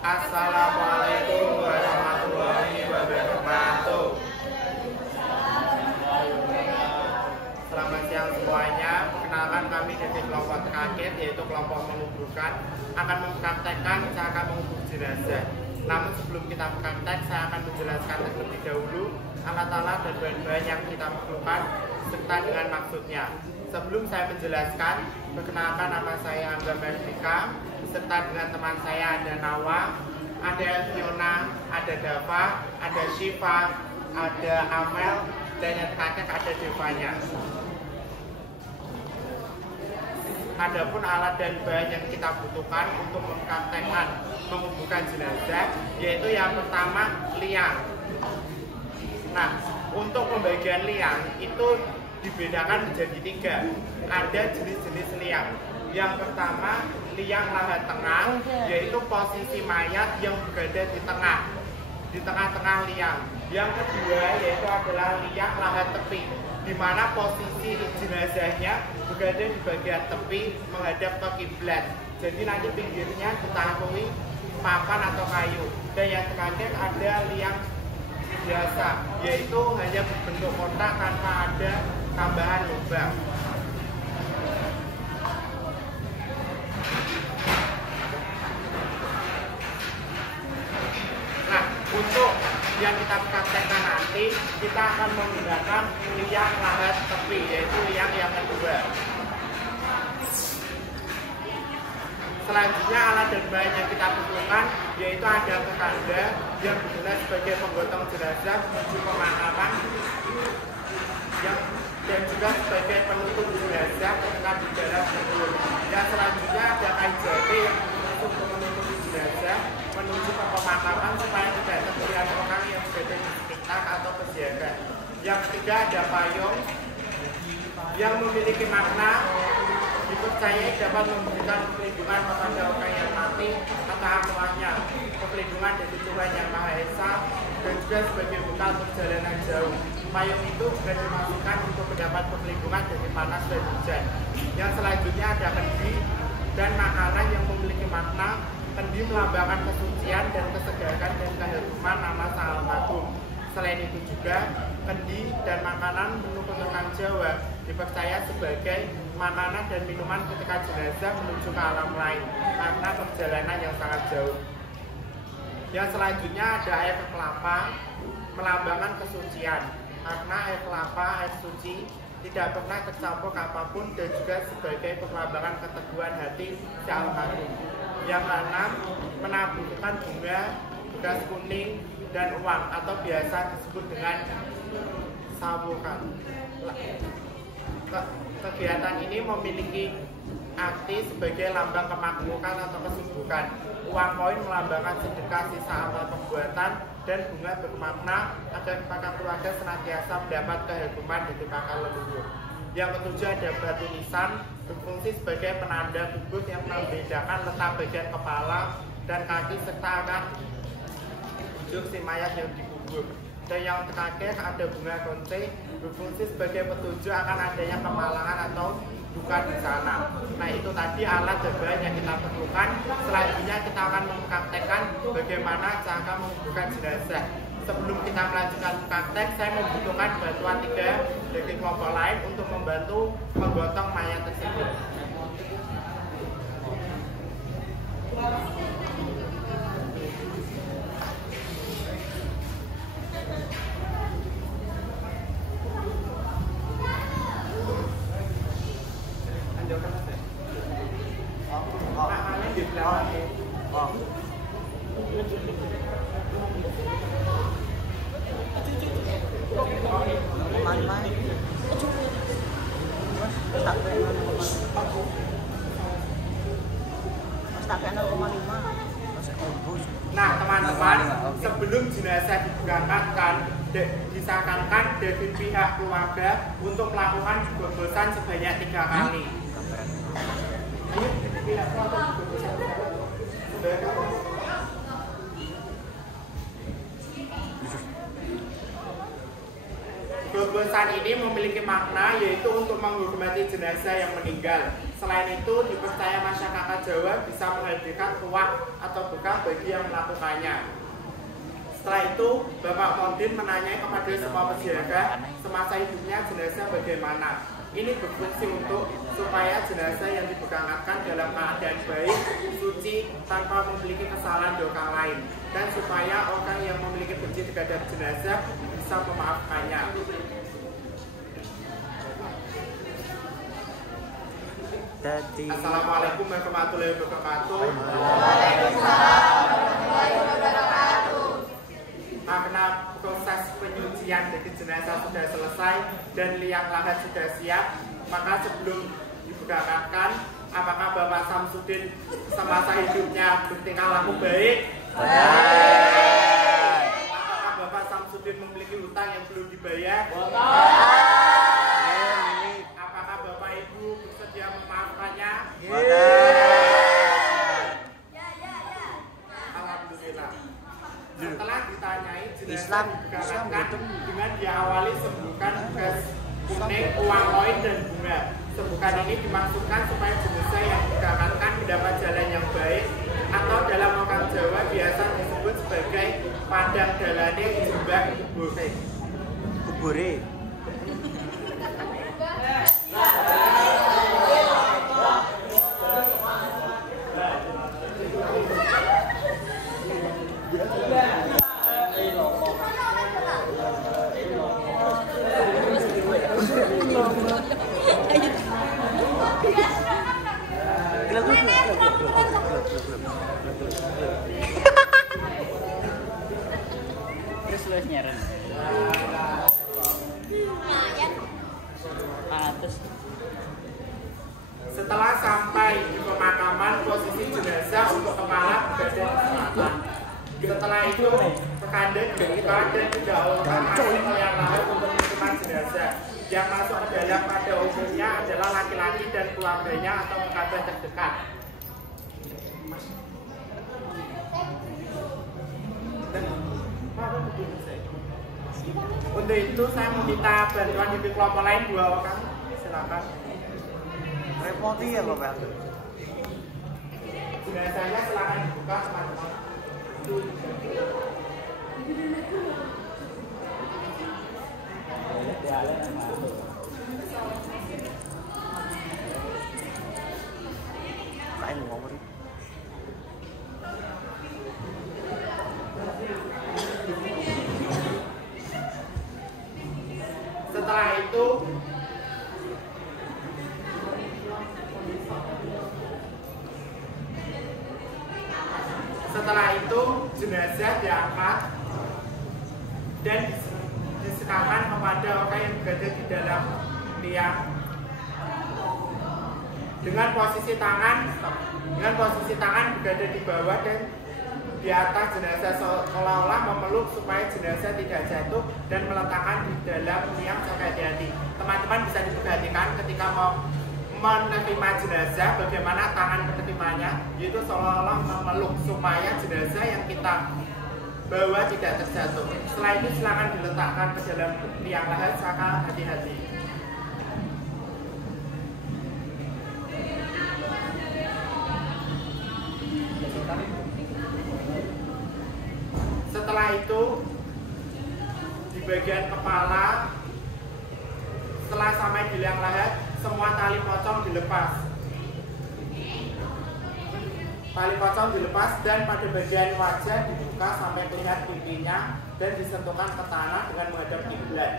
Assalamualaikum warahmatullahi wabarakatuh. Selamat siang semuanya. Perkenalkan, kami dari kelompok terakhir, yaitu kelompok menguburkan, akan mempraktekkan cara mengubur jenazah. Namun sebelum kita praktek, saya akan menjelaskan terlebih dahulu alat-alat dan bahan-bahan yang kita perlukan serta dengan maksudnya. Sebelum saya menjelaskan, perkenalkan, nama saya Angga Merdeka, serta dengan teman saya ada Nawa, ada Fiona, ada Dava, ada Shiva, ada Amel, dan yang terakhir ada Devanya. Adapun alat dan bahan yang kita butuhkan untuk mempraktekkan menguburkan jenazah, yaitu yang pertama liang. Nah, untuk pembagian liang itu dibedakan menjadi 3. Ada jenis-jenis liang. Yang pertama, liang lahat tengah, yaitu posisi mayat yang berada di tengah-tengah liang. Yang kedua, yaitu adalah liang lahat tepi, di mana posisi jenazahnya berada di bagian tepi menghadap ke kiblat. Jadi nanti pinggirnya ditaruhi papan atau kayu. Dan yang terakhir ada liang biasa, yaitu hanya berbentuk kotak tanpa ada tambahan lubang. Nah, untuk yang kita praktekkan nanti, kita akan menggunakan liang lahat tepi, yaitu liang yang kedua. Selanjutnya alat dan bahan yang kita butuhkan yaitu ada keranda yang berguna sebagai penggotong jenazah menuju pemakaman, dan juga sebagai penutup jenazah ketika di dalam kubur. Yang selanjutnya ada kain jati yang untuk menutup jenazah menuju ke pemakaman supaya tidak terlihat orang yang berada di sekitar atau pejaga. Yang ketiga ada payung yang memiliki makna dipercayai dapat memberikan perlindungan kepada orang yang mati atau arwahnya, perlindungan dari Tuhan Yang Maha Esa, dan juga sebagai bekal perjalanan jauh. Payung itu juga dimaksudkan untuk mendapat perlindungan dari panas dan hujan. Yang selanjutnya ada kendi dan makanan yang memiliki makna. Kendi melambangkan kesucian dan kesegaran dan keharuman nama sang almarhum. Selain itu juga, kendi dan makanan menu keturunan Jawa dipercaya sebagai makanan dan minuman ketika jenazah menuju ke alam lain karena perjalanan yang sangat jauh. Yang selanjutnya ada air kelapa, melambangkan kesucian karena air kelapa, air suci, tidak pernah tercampur apapun dan juga sebagai perlambangan keteguhan hati si almarhum. Yang keenam, menaburkan bunga, beras kuning, dan uang atau biasa disebut dengan sabukan. Kegiatan ini memiliki arti sebagai lambang kemakmuran atau kesuburan. Uang koin melambangkan sedekah sisa amal perbuatan, dan bunga bermakna agar para keluarga senantiasa mendapat keharuman dari para leluhur. Yang ketujuh ada batu nisan, berfungsi sebagai penanda kubur yang membedakan letak bagian kepala dan kaki serta arah ujung si mayat yang dikubur. Dan yang terakhir ada bunga konte, berfungsi sebagai petunjuk akan adanya kemalangan atau duka di sana. Nah, itu tadi alat dan bahan yang kita perlukan. Selanjutnya kita akan mempraktekkan bagaimana cara menguburkan jenazah. Sebelum kita melanjutkan praktek, saya membutuhkan bantuan 3 dari kelompok lain untuk membantu menggotong mayat tersebut. Nah, teman-teman, sebelum jenazah diberangkatkan, disarankan dari pihak keluarga untuk melakukan joglosan sebanyak 3 kali. Pengukusan ini memiliki makna yaitu untuk menghormati jenazah yang meninggal. Selain itu, dipercaya masyarakat Jawa bisa menghadirkan tuak atau bekal bagi yang melakukannya. Setelah itu, Bapak Mondin menanyai kepada semua penjaga semasa hidupnya jenazah bagaimana. Ini berfungsi untuk supaya jenazah yang diberangkatkan dalam keadaan baik, suci, tanpa memiliki kesalahan di orang lain, dan supaya orang yang memiliki benci terhadap jenazah bisa memaafkannya. Assalamualaikum warahmatullahi wabarakatuh. Waalaikumsalam warahmatullahi wabarakatuh. Karena proses penyucian dari jenazah sudah selesai dan liang lahat sudah siap, maka sebelum diberangkatkan, apakah Bapak Samsudin semasa hidupnya bertingkah laku baik? Baik. Apakah Bapak Samsudin memiliki hutang yang belum dibayar? Apakah Bapak Ibu bersedia memaafkannya? Alhamdulillah. Setelah ditanyai, jenazah diberangkatkan dengan diawali sembuhkan gas kuning, uang koin, dan bunga. Sembuhkan ini dimaksudkan supaya jenazah yang diberangkatkan mendapat jalan yang baik, atau dalam orang Jawa biasa disebut sebagai padang dalane jembah kubure. Kubure. Terus nyeren. Setelah sampai di pemakaman, posisi jenazah untuk kepala berada di selatan. Setelah itu, sekanda dibuka dan didahulukan masuk ke liang lahat untuk menyimpan jenazah. Yang masuk ke dalam pada umumnya adalah laki-laki dan keluarganya atau kerabat terdekat. Untuk itu saya meminta bantuan dari kelompok lain 2 orang. Silakan. Repoti ya Bapak. Jenazahnya silakan dibuka teman-teman. Lain ngomong. Setelah itu jenazah diangkat dan diserahkan kepada orang yang berada di dalam liang dengan posisi tangan berada di bawah dan di atas jenazah, seolah-olah memeluk supaya jenazah tidak jatuh dan meletakkan di dalam liang. Sangat hati-hati. Teman-teman bisa diperhatikan ketika mau menerima jenazah bagaimana tangan penerimanya, yaitu seolah-olah memeluk supaya jenazah yang kita bawa tidak terjatuh. Setelah itu silakan diletakkan ke dalam liang lahat. Sangat hati-hati. Setelah itu di bagian kepala, setelah sampai di liang lahat, semua tali pocong dilepas. Tali pocong dilepas dan pada bagian wajah dibuka sampai terlihat pipinya dan disentuhkan ke tanah dengan menghadap kiblat.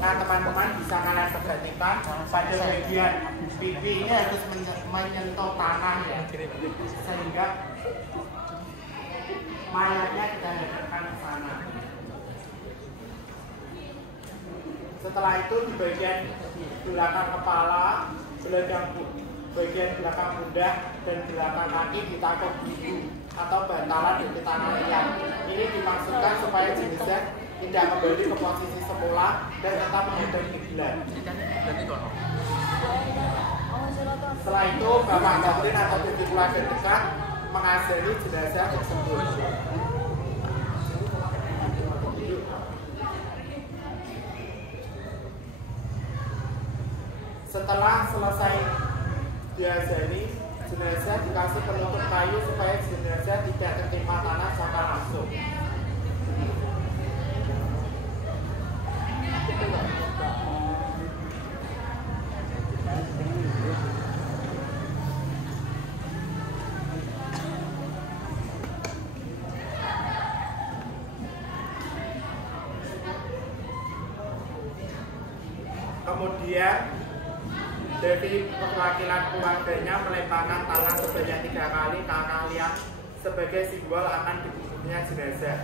Nah teman-teman bisa kalian perhatikan pada bagian pipi ini harus menyentuh tanah ya, sehingga mayatnya kita hadapkan ke sana. Setelah itu di bagian belakang kepala, bagian belakang pundak dan belakang kaki ditakuk biru atau bantalan dari tangan liat. Ini dimaksudkan supaya jenazah tidak kembali ke posisi semula dan tetap menghadap kiblat. Setelah itu Bapak Jatrin atau titik keluarga dekat mengazani jenazah tersebut. Setelah selesai diazani, jenazah dikasih penutup kayu supaya jenazah tidak tertimpa tanah secara langsung. Kemudian dari perwakilan keluarganya melemparkan tangan sebanyak 3 kali ke arah liang sebagai simbol akan dikuburnya jenazah.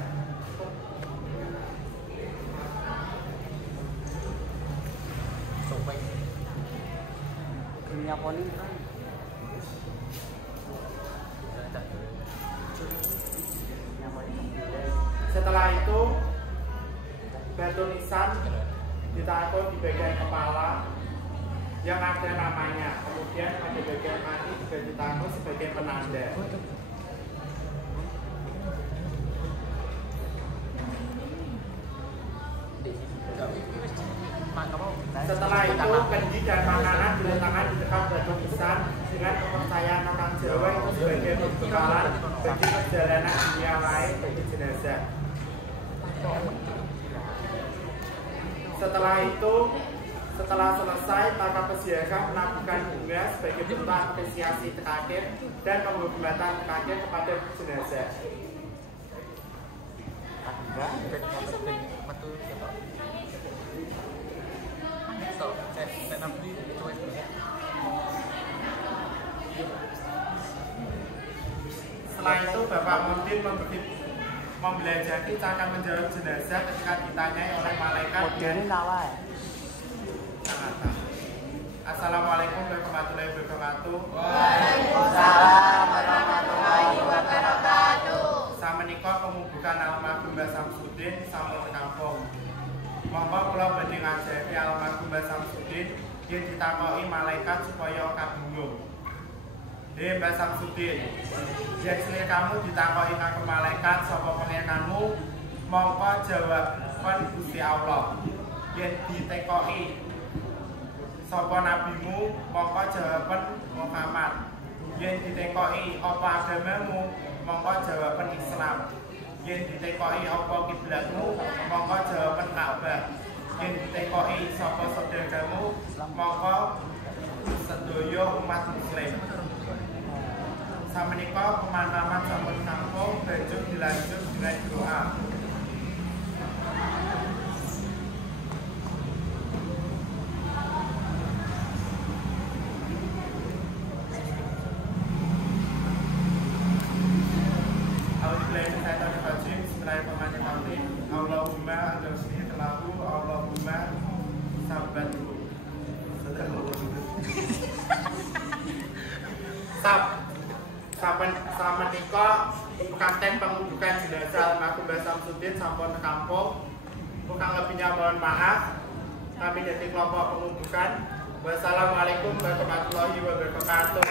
Setelah itu batu nisan ditaruh di bagian kepala yang ada namanya, kemudian pada bagian kaki juga ditaruh sebagai penanda. Setelah itu kendi dan makanan diletakkan di dekat batu nisan dengan kepercayaan orang Jawa itu sebagai pembekalan bagi perjalanan dunia lain bagi jenazah. Setelah selesai, para peziarah menabuhkan bunga sebagai bentuk apresiasi terakhir dan penghormatan terakhir kepada jenazah. Setelah itu Bapak Mundin membelajari cara menjawab jenazah ketika ditanyai oleh malaikat dan Assalamualaikum warahmatullahi wabarakatuh. Waalaikumsalam warahmatullahi wabarakatuh. Samenika pemubukan almarhum Mbah Samsudin sampun kampung. Monggo kula badhe ngajari almarhum Mbah Samsudin yen ditakoki malaikat supaya kabingung. Mbah Samsudin, yen kamu ditakoki karo malaikat sapa pangeranmu, mongko jawabkan Gusti Allah. Yen ditekoki sapa nabimu, mongko jawaban Muhammad. Yen ditekoki apa agamamu, mongko jawaban Islam. Yen ditekoki apa kiblatmu, mongko jawaban Ka'bah. Yen ditekoki sapa sedherekamu, mongko sedaya umat muslim. Samenika pemakaman sampun kampung, banjur dilanjut dengan doa. Bismillahirrahmanirrahim. Allahumma adusni telahu, Allahumma sabatku. Samenika kanten pengubukan jenazah almarhum Mbah Samsudin sampun kampung. Kurang lebihnya mohon maaf. Kami dari kelompok pengubukan. Wassalamualaikum warahmatullahi wabarakatuh.